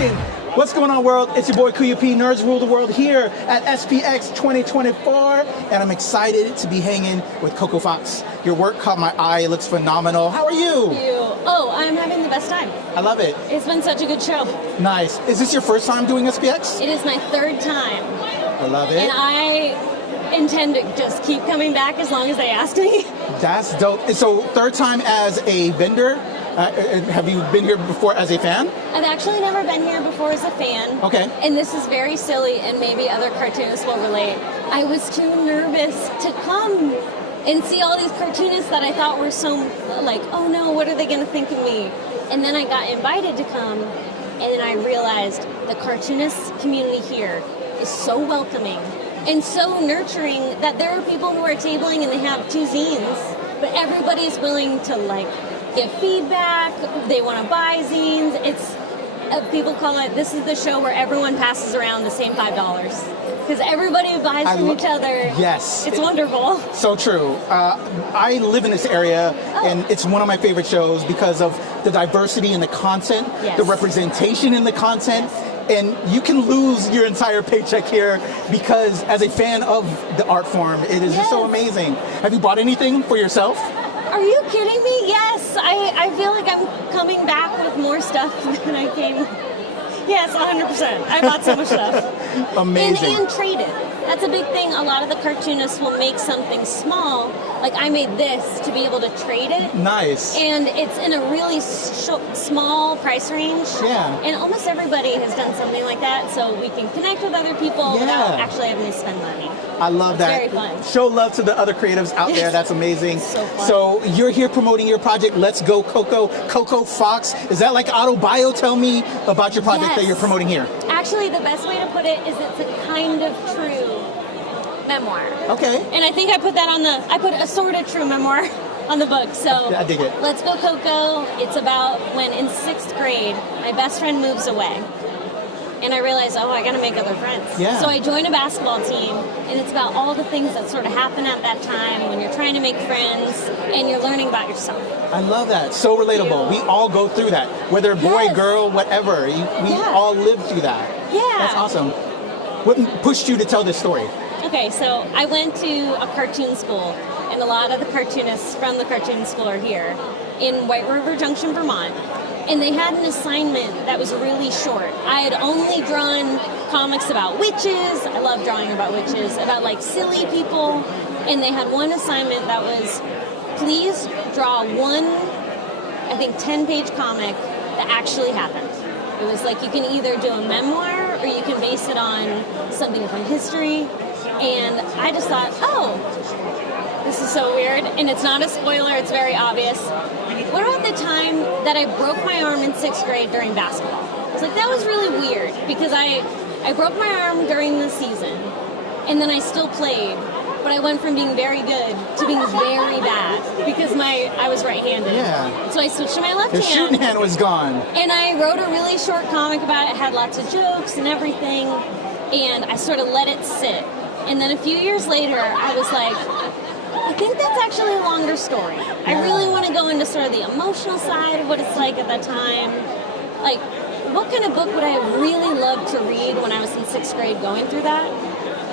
second. What's going on, world? It's your boy Kuya P, Nerds Rule the World, here at SPX 2024, and I'm excited to be hanging with Coco Fox. Your work caught my eye. It looks phenomenal. How are you? Thank you. Oh, I'm having the best time. I love it. It's been such a good show. Nice. Is this your first time doing SPX? It is my third time. I love it. And I intend to just keep coming back as long as they ask me. That's dope. So, third time as a vendor. Have you been here before as a fan? I've actually never been here before as a fan. Okay. And this is very silly, and maybe other cartoonists will relate. I was too nervous to come and see all these cartoonists that I thought were so, like, oh no, what are they going to think of me? And then I got invited to come, and then I realized the cartoonist community here is so welcoming and so nurturing that there are people who are tabling and they have two zines, but everybody's willing to, like, give feedback, they want to buy zines. It's people call it, this is the show where everyone passes around the same $5. Because everybody buys from each other. Yes. It's wonderful. So true. I live in this area, and it's one of my favorite shows because of the diversity in the content, the representation in the content, and you can lose your entire paycheck here because as a fan of the art form, it is just so amazing. Have you bought anything for yourself? Are you kidding me? Yes. I feel like I'm coming back with more stuff than I came. Yes, 100%. I bought so much stuff. Amazing. And traded. That's a big thing. A lot of the cartoonists will make something small. Like I made this to be able to trade it. Nice. And it's in a really small price range. Yeah. And almost everybody has done something like that, so we can connect with other people without actually having to spend money. I love that. It's very fun. Show love to the other creatives out there. That's amazing. So fun. So you're here promoting your project, Let's Go Coco, Coco Fox. Is that like autobio? Tell me about your project that you're promoting here. Actually, the best way to put it is it's a kind of true memoir. Okay. And I think I put that on I put a sort of true memoir on the book. So I dig it. Let's Go Coco. It's about when in 6th grade, my best friend moves away. And I realized, I got to make other friends. Yeah. So I joined a basketball team, and it's about all the things that sort of happen at that time when you're trying to make friends and you're learning about yourself. I love that. So relatable. We all go through that. Whether boy, girl, whatever. We all live through that. Yeah. That's awesome. What pushed you to tell this story? Okay, so I went to a cartoon school, and a lot of the cartoonists from the cartoon school are here in White River Junction, Vermont. And they had an assignment that was really short. I had only drawn comics about witches. I love drawing about witches, about like silly people. And they had one assignment that was, please draw one, I think 10-page comic that actually happened. It was like you can either do a memoir or you can base it on something from history. And I just thought, this is so weird. And it's not a spoiler, it's very obvious. What about the time that I broke my arm in 6th grade during basketball? I was like, that was really weird because I broke my arm during the season and then I still played, but I went from being very good to being very bad because I was right-handed. Yeah. So I switched to my left hand. Your shooting hand was gone. And I wrote a really short comic about it. It had lots of jokes and everything, and I sort of let it sit. And then a few years later, I was like, I think that's actually a longer story. I really want to go into sort of the emotional side of what it's like at that time. Like, what kind of book would I have really loved to read when I was in 6th grade going through that?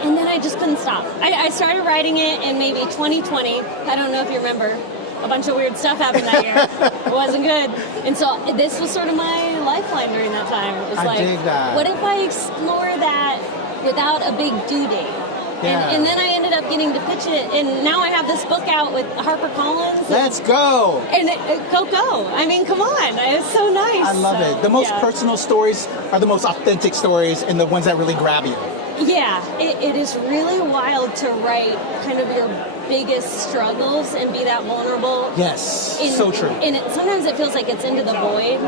And then I just couldn't stop. I started writing it in maybe 2020. I don't know if you remember. A bunch of weird stuff happened that year. It wasn't good. And so this was sort of my lifeline during that time. It was like, dig that. What if I explore that without a big due date? Yeah. And then I ended up getting to pitch it, and now I have this book out with HarperCollins. Let's go! And Coco. I mean, come on. It's so nice. I love it. The most personal stories are the most authentic stories and the ones that really grab you. Yeah, it is really wild to write kind of your biggest struggles and be that vulnerable. Yes, so true. And sometimes it feels like it's into the void,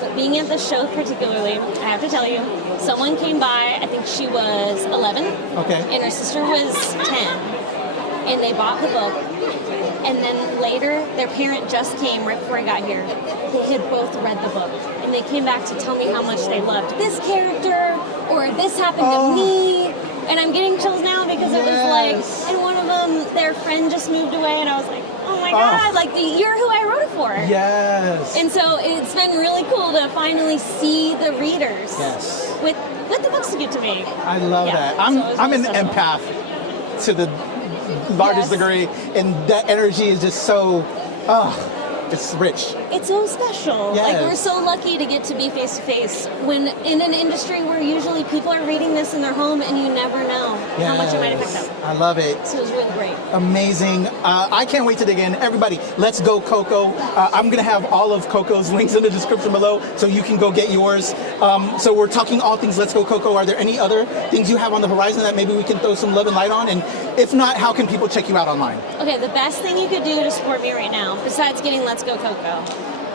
but being at the show particularly, I have to tell you, someone came by, I think she was 11, and her sister was 10, and they bought the book, and then later, their parent just came right before I got here. They had both read the book, and they came back to tell me how much they loved this character, or this happened to me, and I'm getting chills now because it was like, and one of them, their friend just moved away, and I was like, oh my my God, like you're who I wrote it for. Yes. And so it's been really cool to finally see the readers. Yes. With the books to get to me. I love that. I'm an empath to the largest degree, and that energy is just so, it's rich. It's so special. Yes. Like, we're so lucky to get to be face to face when in an industry where usually people are reading this in their home and you never know how much it might affect them. I love it. So it was really great. Amazing. I can't wait to dig in. Everybody, let's go Coco. I'm going to have all of Coco's links in the description below so you can go get yours. So we're talking all things Let's Go Coco. Are there any other things you have on the horizon that maybe we can throw some love and light on? And if not, how can people check you out online? Okay, the best thing you could do to support me right now, besides getting Let's Go Coco,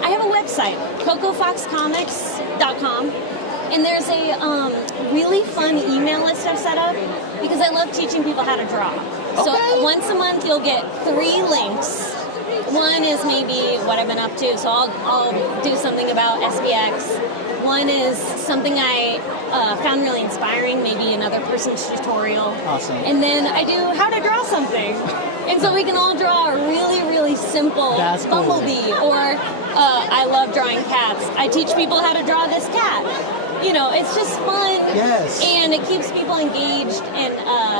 I have a website, CocoFoxComics.com. And there's a really fun email list I've set up because I love teaching people how to draw. Okay. So once a month you'll get 3 links. One is maybe what I've been up to, so I'll do something about SPX. One is something I found really inspiring, maybe another person's tutorial. Awesome. And then I do how to draw something. And so we can all draw a really, really simple bumblebee. Or I love drawing cats. I teach people how to draw this cat. You know, it's just fun. Yes. And it keeps people engaged. And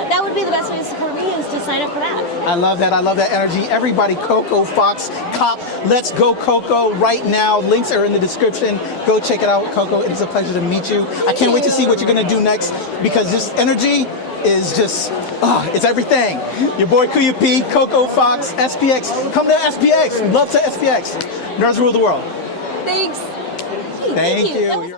that would be the best way to support me is to sign up for that. I love that. I love that energy. Everybody, Coco Fox, cop, Let's Go Coco right now. Links are in the description. Go check it out, Coco. It's a pleasure to meet you. I can't wait to see what you're going to do next because this energy is just, it's everything. Your boy Kuya P, Coco Fox, SPX. Come to SPX. Love to SPX. Nerds rule the world. Thanks. Thank you.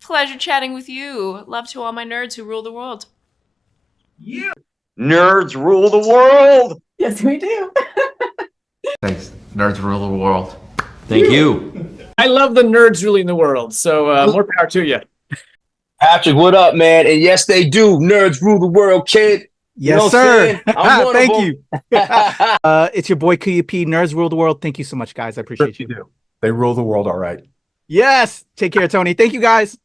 Pleasure chatting with you. Love to all my nerds who rule the world. Yeah. Nerds rule the world. Yes, we do. Thanks. Nerds rule the world. Thank you. I love the nerds ruling the world. So more power to you. Patrick, what up, man? And yes, they do. Nerds rule the world, kid. Yes, you know sir. Thank you. It's your boy Kuya P. Nerds rule the world. Thank you so much, guys. I appreciate you. They rule the world all right. Yes. Take care, Tony. Thank you, guys.